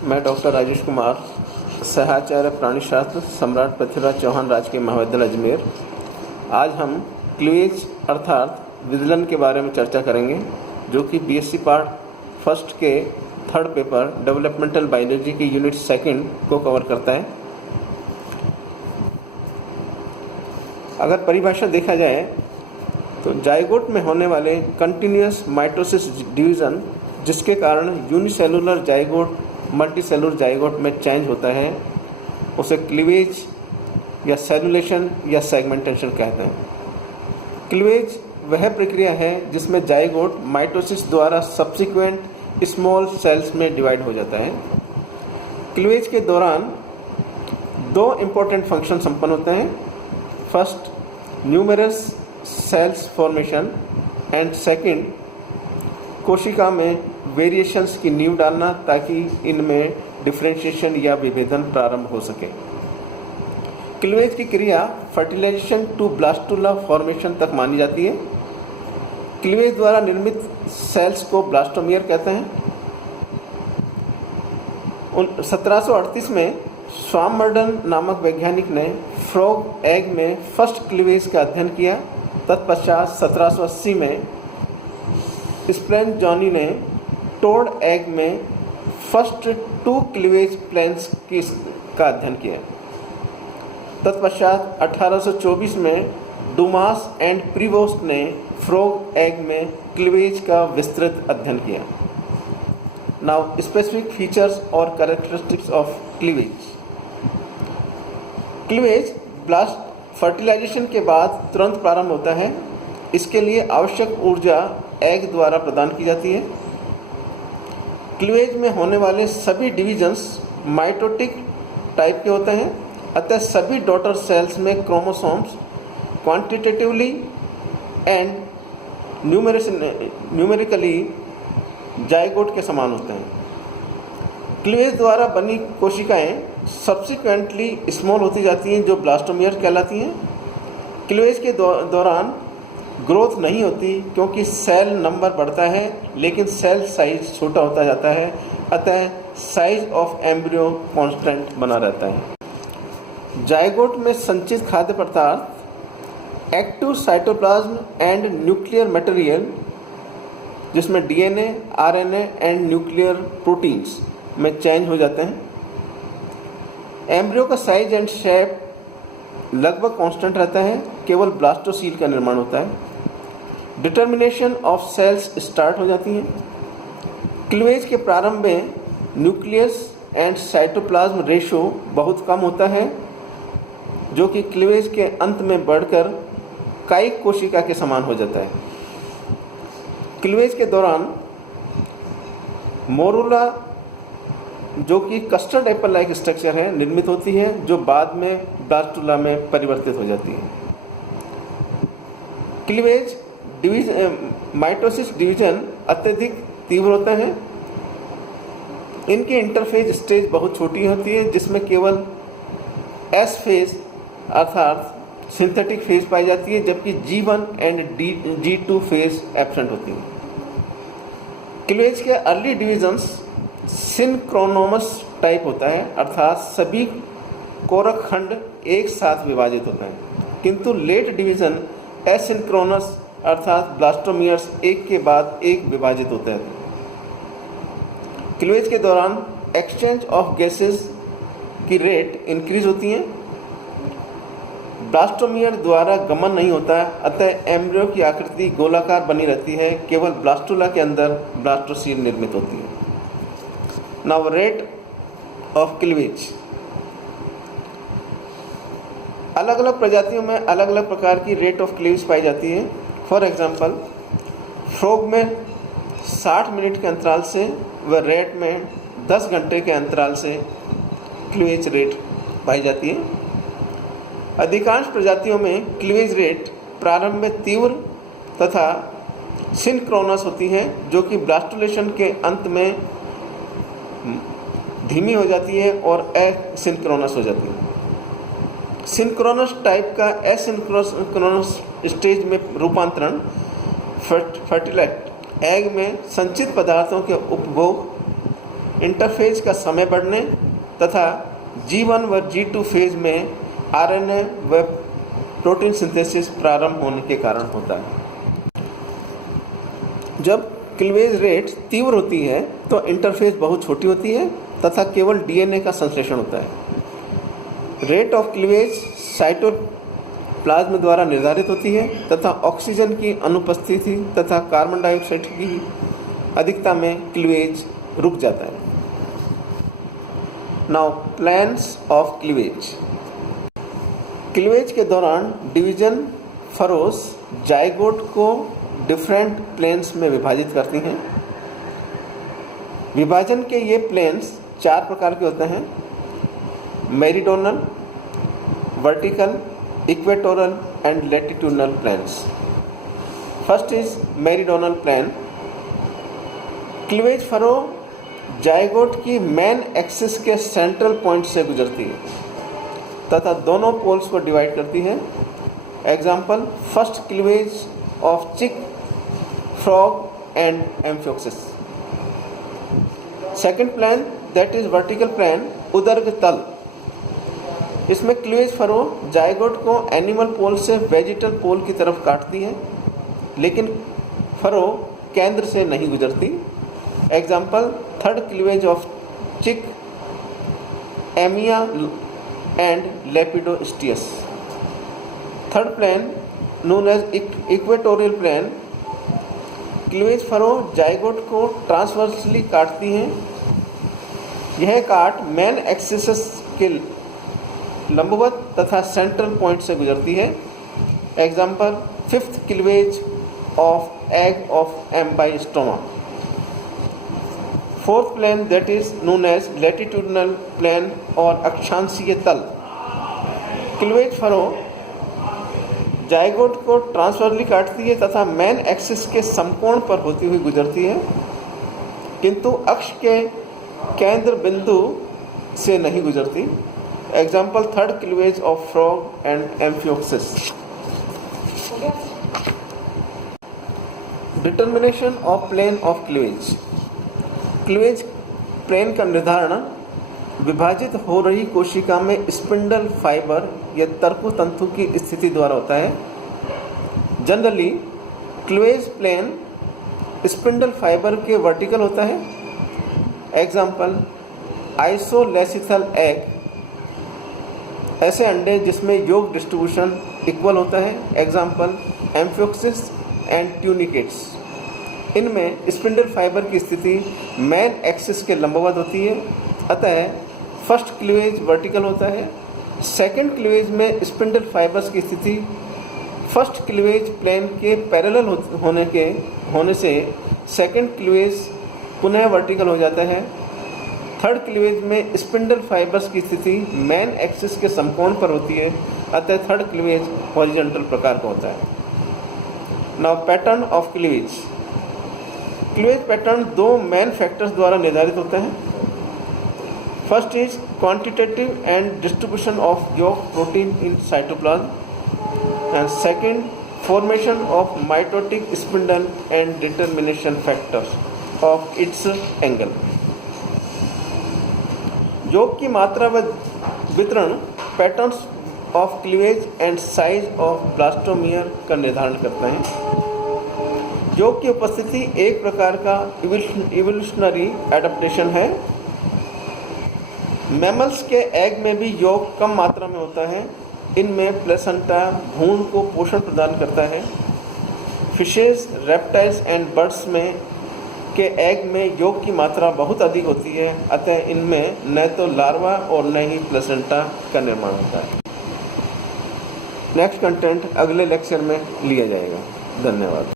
मैं डॉक्टर राजेश कुमार, सहाचार्य प्राणीशास्त्र, सम्राट पृथ्वीराज चौहान राजकीय महाविद्यालय अजमेर। आज हम क्लीवेज अर्थात विदलन के बारे में चर्चा करेंगे, जो कि बीएससी पार्ट फर्स्ट के थर्ड पेपर डेवलपमेंटल बायोलॉजी के यूनिट सेकंड को कवर करता है। अगर परिभाषा देखा जाए तो जाइगोट में होने वाले कंटिन्यूअस माइटोसिस डिवीज़न, जिसके कारण यूनिसेलुलर जाइगोट मल्टीसेलुलर जाइगोट में चेंज होता है, उसे क्लीवेज या सेलुलेशन या सेगमेंटेशन कहते हैं। क्लीवेज वह प्रक्रिया है जिसमें जाइगोट माइटोसिस द्वारा सब्सिक्वेंट स्मॉल सेल्स में डिवाइड हो जाता है। क्लीवेज के दौरान दो इम्पोर्टेंट फंक्शन संपन्न होते हैं। First, numerous cells formation and second, कोशिका में वेरिएशंस की नींव डालना ताकि इनमें डिफरेंशिएशन या विभेदन प्रारंभ हो सके। क्लीवेज की क्रिया फर्टिलाइजेशन टू ब्लास्टुला फॉर्मेशन तक मानी जाती है। क्लीवेज द्वारा निर्मित सेल्स को ब्लास्टोमियर कहते हैं। 1738 में स्वामर्डन नामक वैज्ञानिक ने फ्रॉग एग में फर्स्ट क्लीवेज का अध्ययन किया। तत्पश्चात 1780 में स्प्लेन जॉनी ने टोड एग में फर्स्ट टू क्लीवेज प्लेन्स का अध्ययन किया। तत्पश्चात 1824 में डुमास एंड प्रीवोस्ट ने फ्रॉग एग में क्लीवेज का विस्तृत अध्ययन किया। नाउ स्पेसिफिक फीचर्स और characteristics of cleavage. Cleavage blast fertilisation के बाद तुरंत प्रारंभ होता है। इसके लिए आवश्यक ऊर्जा एग द्वारा प्रदान की जाती है। क्लीवेज में होने वाले सभी डिवीजन्स माइटोटिक टाइप के होते हैं, अतः सभी डॉटर सेल्स में chromosomes quantitatively and numerically zygote के समान होते हैं। क्लीवेज द्वारा बनी कोशिकाएं सब्सिक्वेंटली स्मॉल होती जाती हैं, जो ब्लास्टोमियर कहलाती हैं। क्लीवेज के दौरान ग्रोथ नहीं होती क्योंकि सेल नंबर बढ़ता है, लेकिन सेल साइज छोटा होता जाता है, अतः साइज ऑफ एम्ब्रियो कांस्टेंट बना रहता है। जाइगोट में संचित खाद्य पदार्थ active cytoplasm and nuclear material, जिसमें DNA, RNA and nuclear proteins में चेंज हो जाते हैं। एम्ब्रियो का साइज एंड शेप लगभग कांस्टेंट रहता है, केवल ब्लास्टोसील का निर्माण होता है। डिटर्मिनेशन ऑफ सेल्स स्टार्ट हो जाती हैं। क्लीवेज के प्रारंभ में न्यूक्लियस एंड साइटोप्लाज्म रेशो बहुत कम होता है, जो कि क्लीवेज के अंत में बढ़कर कायिक कोशिका के समान हो जाता है। क्लीवेज के दौरान मोरुला, जो कि कस्टर्ड एप्पल लाइक स्ट्रक्चर है, निर्मित होती है, जो बाद में ब्लास्टुला में परिवर्तित हो जाती है। क्लीवेज माइटोसिस डिवीजन अत्यधिक तीव्र होते हैं। इनकी इंटरफेज स्टेज बहुत छोटी होती है, जिसमें केवल एस फेज अर्थात सिंथेटिक फेज पाई जाती है, जबकि G1 and G2 phase absent होती है। क्लीवेज के अर्ली डिवीजन्स सिंक्रोनोमस टाइप होता है, अर्थात सभी कोरक खंड एक साथ विभाजित होते हैं, किंतु लेट डिवीजन एसिंक्रोनस अर्थात ब्लास्टोमियर्स एक के बाद एक विभाजित होते हैं। क्लीवेज के दौरान एक्सचेंज ऑफ गैसेस की रेट इंक्रीज होती है। ब्लास्टोमियर द्वारा गमन नहीं होता, अतः एम्ब्रियो की आकृति गोलाकार बनी रहती है, केवल ब्लास्टुला के अंदर ब्लास्टोसील निर्मित होती है। Now rate of cleavage. अलग अलग प्रजातियों में अलग अलग प्रकार की रेट ऑफ क्लीवेज पाई जाती है। फॉर एग्जांपल, फ्रॉग में 60 मिनट के अंतराल से व रेट में 10 घंटे के अंतराल से क्लीवेज रेट पाई जाती है। अधिकांश प्रजातियों में क्लीवेज रेट प्रारंभ में तीव्र तथा सिंक्रोनस होती है, जो कि ब्लास्टुलेशन के अंत में धीमी हो जाती है और एसिंक्रोनस हो जाती है। सिंक्रोनस टाइप का एसिंक्रोनस स्टेज में रूपांतरण फर्टिलाइज एग में संचित पदार्थों के उपभोग इंटरफेज का समय बढ़ने तथा G1 व G2 फेज में RNA व प्रोटीन सिंथेसिस प्रारंभ होने के कारण होता है। जब क्लीवेज रेट तीव्र होती है तो इंटरफेज बहुत छोटी होती है तथा केवल DNA का संश्लेषण होता है। रेट ऑफ क्लीवेज साइटोप्लाज्म द्वारा निर्धारित होती है तथा ऑक्सीजन की अनुपस्थिति तथा कार्बन डाइऑक्साइड की अधिकता में क्लीवेज रुक जाता है। Now plans of cleavage. Cleavage के दौरान डिवीजन फरोस जाइगोट को डिफरेंट प्लेन्स में विभाजित करती हैं। विभाजन के ये प्लेन्स 4 प्रकार के होते हैं: meridional, vertical, equatorial and latitudinal planes. First is meridional plane. Cleavage furrow zygote की मेन एक्सिस के सेंट्रल पॉइंट से गुजरती है तथा दोनों पोल्स को डिवाइड करती है। Example: first cleavage of chick, frog and amphioxus. Second plane that is vertical plane, उदर्ग तल। इसमें क्लीवेज फरो जाइगोट को एनिमल पोल से वेजिटल पोल की तरफ काटती है, लेकिन फरो केंद्र से नहीं गुजरती। Example: third cleavage of chick, amia and lepidosteus. Third plane known as equatorial plane. Cleavage furrow zygote को ट्रांसवर्सली काटती हैं। यह काट मेन एक्सिस के लंबवत तथा सेंट्रल पॉइंट से गुजरती है। Example: fifth cleavage of egg of ambystoma. Fourth plane that is known as latitudinal plane और अक्षांशीय तल। क्लीवेज फरो जाइगोट को ट्रांसवर्सली काटती है तथा मेन एक्सिस के समकोण पर होती हुई गुजरती है, किंतु अक्ष के केंद्र बिंदु से नहीं गुजरती। Example: third cleavage of frog and amphioxus. Determination of plane of cleavage. Cleavage plane का निर्धारण विभाजित हो रही कोशिका में स्पिंडल फाइबर या तर्कु तंतु की स्थिति द्वारा होता है। Generally cleavage plane spindle fibre के वर्टिकल होता है। एग्जाम्पल: आइसोलेसिथल एग, ऐसे अंडे जिसमें योग डिस्ट्रीब्यूशन इक्वल होता है। Example: amphioxus and tunicates. इनमें स्पिंडल फाइबर की स्थिति मेन एक्सिस के लंबवत होती है, अतः फर्स्ट क्लीवेज वर्टिकल होता है। सेकंड क्लीवेज में स्पिंडल फाइबर्स की स्थिति फर्स्ट क्लीवेज प्लेन के पैरेलल होने से सेकंड क्लीवेज पुनः वर्टिकल हो जाता है। थर्ड क्लीवेज में स्पिंडल फाइबर्स की स्थिति मेन एक्सिस के समकोण पर होती है, अतः थर्ड क्लीवेज हॉरिजॉन्टल प्रकार का होता है। Now pattern of cleavage. Cleavage pattern 2 main factors द्वारा निर्धारित होता है। First is quantitative and distribution of yolk protein in cytoplasm and second formation of mitotic spindle and determination factors of its angle. Yolk की मात्रा व वितरण patterns of cleavage and size of blastomere का निर्धारण करते हैं। योग की उपस्थिति एक प्रकार का इवोल्यूशनरी एडेप्टेशन है। मैमल्स के एग में भी योग कम मात्रा में होता है। इनमें प्लेसेंटा भ्रूण को पोषण प्रदान करता है। फिशेज, रेप्टाइल्स एंड बर्ड्स में के एग में योग की मात्रा बहुत अधिक होती है, अतः इनमें न तो लार्वा और न ही प्लेसेंटा का निर्माण होता है। नेक्स्ट कंटेंट अगले लेक्चर में लिया जाएगा। धन्यवाद।